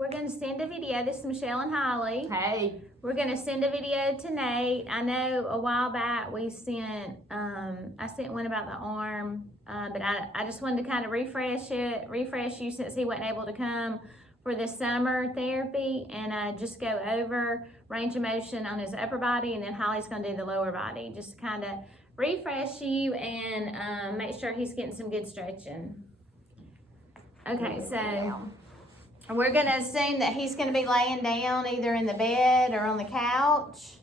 we're going to send a video. This is Michelle and Holly. Hey. We're going to send a video to Nate. I know a while back we sent, I sent one about the arm, but I just wanted to kind of refresh you since he wasn't able to come for the summer therapy, and just go over range of motion on his upper body, and then Holly's going to do the lower body, just to kind of refresh you and make sure he's getting some good stretching. Okay, so we're going to assume that he's going to be laying down either in the bed or on the couch,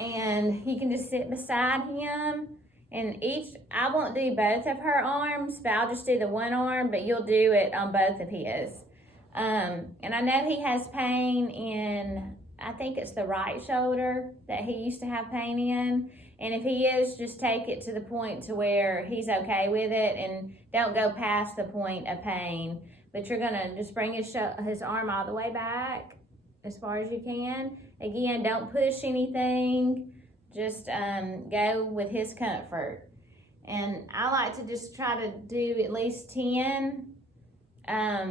and he can just sit beside him. And I won't do both of her arms, but I'll just do the one arm, but you'll do it on both of his. And I know he has pain in, I think it's the right shoulder that he used to have pain in. And if he is, just take it to the point to where he's okay with it, and don't go past the point of pain. But you're gonna just bring his arm all the way back as far as you can. Again, don't push anything. Just go with his comfort. And I like to just try to do at least 10. I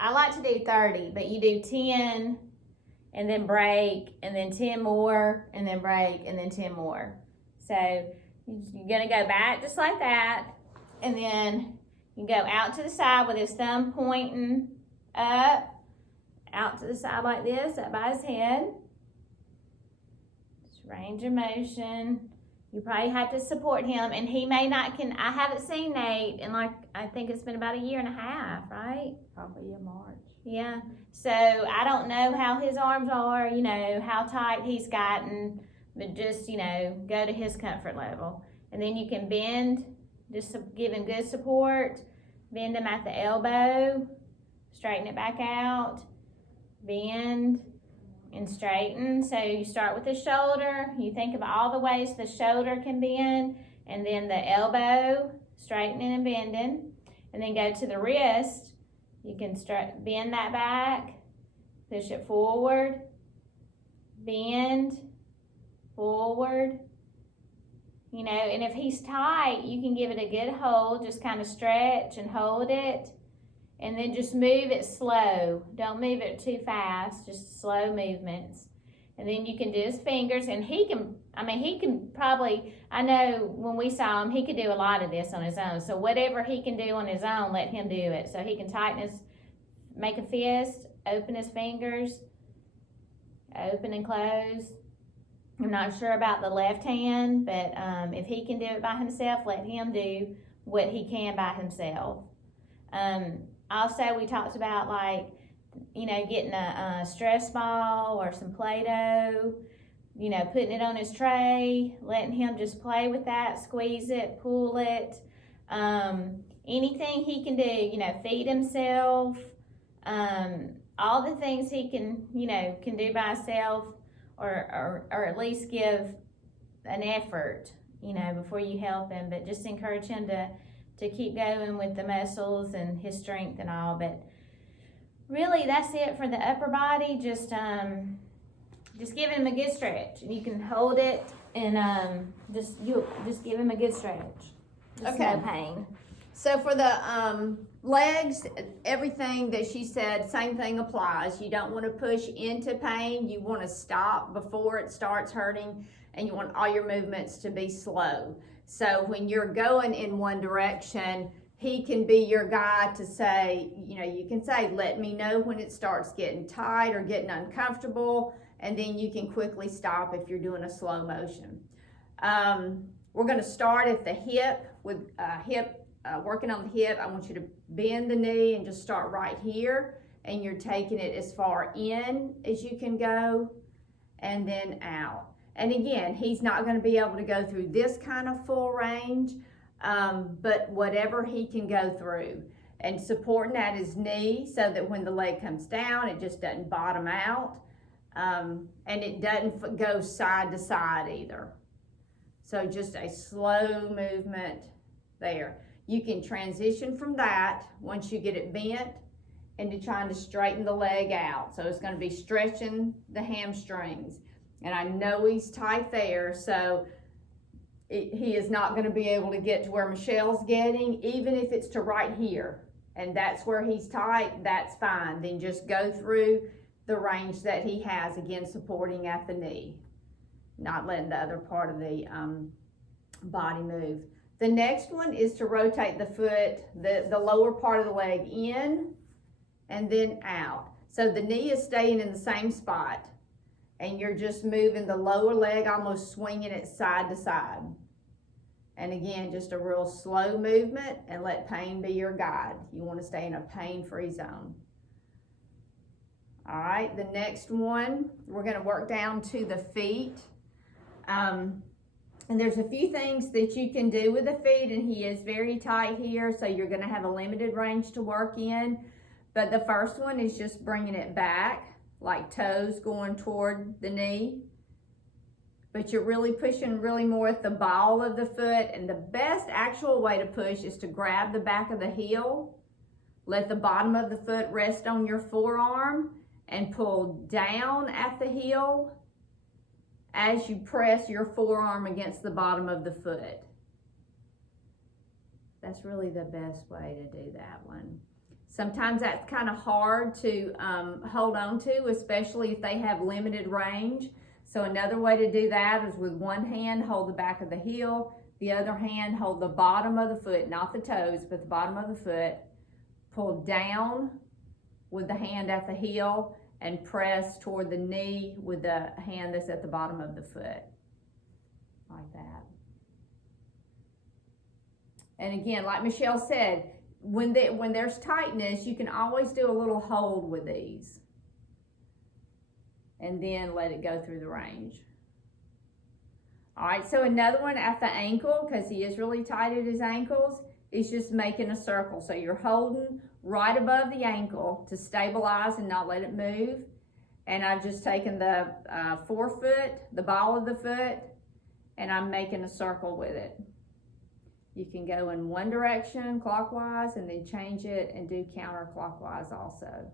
like to do 30, but you do 10 and then break, and then 10 more, and then break, and then 10 more. So you're gonna go back just like that, and then you go out to the side with his thumb pointing up, out to the side like this, up by his head. Range of motion. You probably have to support him, and he may not I haven't seen Nate in I think it's been about a year and a half, right? Probably in March. Yeah. So I don't know how his arms are, how tight he's gotten, but just, go to his comfort level. And then you can bend, just give him good support. Bend him at the elbow, straighten it back out, bend, and straighten. So you start with the shoulder. You think of all the ways the shoulder can bend, and then the elbow, straightening and bending, and then go to the wrist. You can bend that back, push it forward, bend, forward. And if he's tight, you can give it a good hold. Just kind of stretch and hold it. And then just move it slow. Don't move it too fast, just slow movements. And then you can do his fingers, and he can probably, I know when we saw him, he could do a lot of this on his own. So whatever he can do on his own, let him do it. So he can make a fist, open his fingers, open and close. I'm not sure about the left hand, but if he can do it by himself, let him do what he can by himself. Also, we talked about getting a stress ball or some Play-Doh, putting it on his tray, letting him just play with that, squeeze it, pull it. Anything he can do, feed himself, all the things he can do by himself, or at least give an effort, before you help him. But just encourage him to keep going with the muscles and his strength and all. But really, that's it for the upper body. Just give him a good stretch. You can hold it, and just give him a good stretch. Just no pain. So for the legs, everything that she said, same thing applies. You don't want to push into pain. You want to stop before it starts hurting, and you want all your movements to be slow. So when you're going in one direction, he can be your guy to say, you can say, let me know when it starts getting tight or getting uncomfortable, and then you can quickly stop if you're doing a slow motion. We're going to start at the hip with working on the hip. I want you to bend the knee and just start right here, and you're taking it as far in as you can go and then out. And again, he's not going to be able to go through this kind of full range, but whatever he can go through. And supporting at his knee so that when the leg comes down, it just doesn't bottom out. And it doesn't go side to side either. So just a slow movement there. You can transition from that once you get it bent into trying to straighten the leg out. So it's going to be stretching the hamstrings. And I know he's tight there, so he is not going to be able to get to where Michelle's getting, even if it's to right here. and that's where he's tight, that's fine. Then just go through the range that he has, again, supporting at the knee, not letting the other part of the body move. The next one is to rotate the foot, the lower part of the leg in and then out. So the knee is staying in the same spot, and you're just moving the lower leg, almost swinging it side to side. And again, just a real slow movement, and let pain be your guide. You want to stay in a pain-free zone. All right, the next one, we're going to work down to the feet. And there's a few things that you can do with the feet, and he is very tight here, so you're going to have a limited range to work in. But the first one is just bringing it back, like toes going toward the knee. But you're really pushing really more at the ball of the foot, and the best actual way to push is to grab the back of the heel, let the bottom of the foot rest on your forearm, and pull down at the heel as you press your forearm against the bottom of the foot. That's really the best way to do that one. Sometimes that's kind of hard to hold on to, especially if they have limited range. So another way to do that is with one hand, hold the back of the heel. The other hand, hold the bottom of the foot, not the toes, but the bottom of the foot. Pull down with the hand at the heel and press toward the knee with the hand that's at the bottom of the foot, like that. And again, like Michelle said, when there's tightness, you can always do a little hold with these, and then let it go through the range. All right, so another one at the ankle, because he is really tight at his ankles, is just making a circle. So you're holding right above the ankle to stabilize and not let it move. And I've just taken the forefoot, the ball of the foot, and I'm making a circle with it. You can go in one direction clockwise and then change it and do counterclockwise also.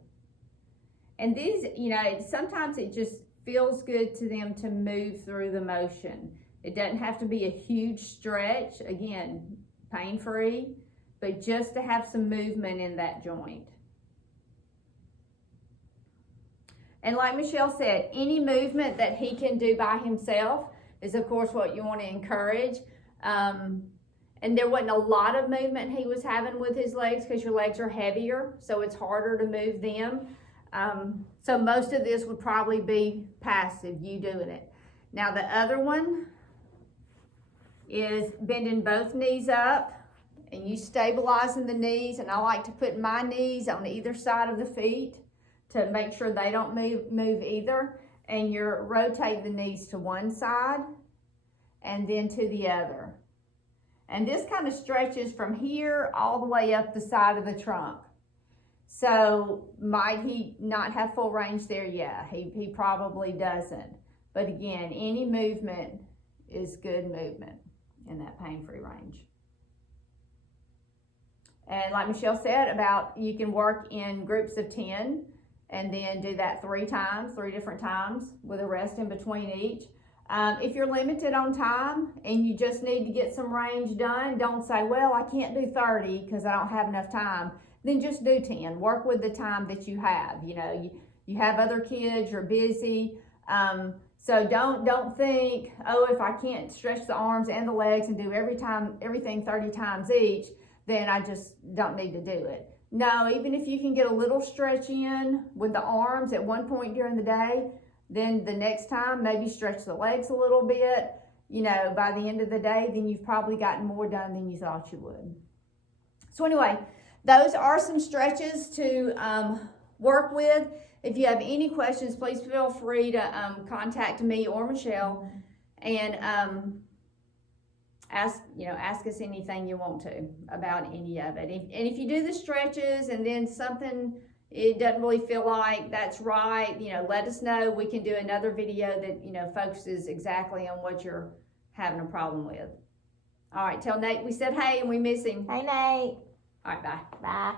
And these, you know, sometimes it just feels good to them to move through the motion. It doesn't have to be a huge stretch, again, pain-free, but just to have some movement in that joint. And like Michelle said, any movement that he can do by himself is, of course, what you want to encourage. And there wasn't a lot of movement he was having with his legs because your legs are heavier, so it's harder to move them. So most of this would probably be passive, you doing it. Now the other one is bending both knees up, and you stabilizing the knees, and I like to put my knees on either side of the feet to make sure they don't move either. And you're rotating the knees to one side and then to the other. And this kind of stretches from here all the way up the side of the trunk. So might he not have full range there? Yeah, he probably doesn't. But again, any movement is good movement in that pain-free range. And like Michelle said, about you can work in groups of 10 and then do that 3 different times with a rest in between each. If you're limited on time and you just need to get some range done, don't say, well, I can't do 30 because I don't have enough time. Then just do 10. Work with the time that you have. You know, you have other kids, you're busy. So don't think, oh, if I can't stretch the arms and the legs and do everything 30 times each, then I just don't need to do it. No, even if you can get a little stretch in with the arms at one point during the day, then the next time maybe stretch the legs a little bit. You know, by the end of the day, then you've probably gotten more done than you thought you would. So anyway, those are some stretches to work with. If you have any questions, please feel free to contact me or Michelle and ask us anything you want to about any of it. And if you do the stretches and then something it doesn't really feel like that's right, let us know. We can do another video that, focuses exactly on what you're having a problem with. All right, tell Nate we said hey and we miss him. Hey, Nate. All right, bye. Bye.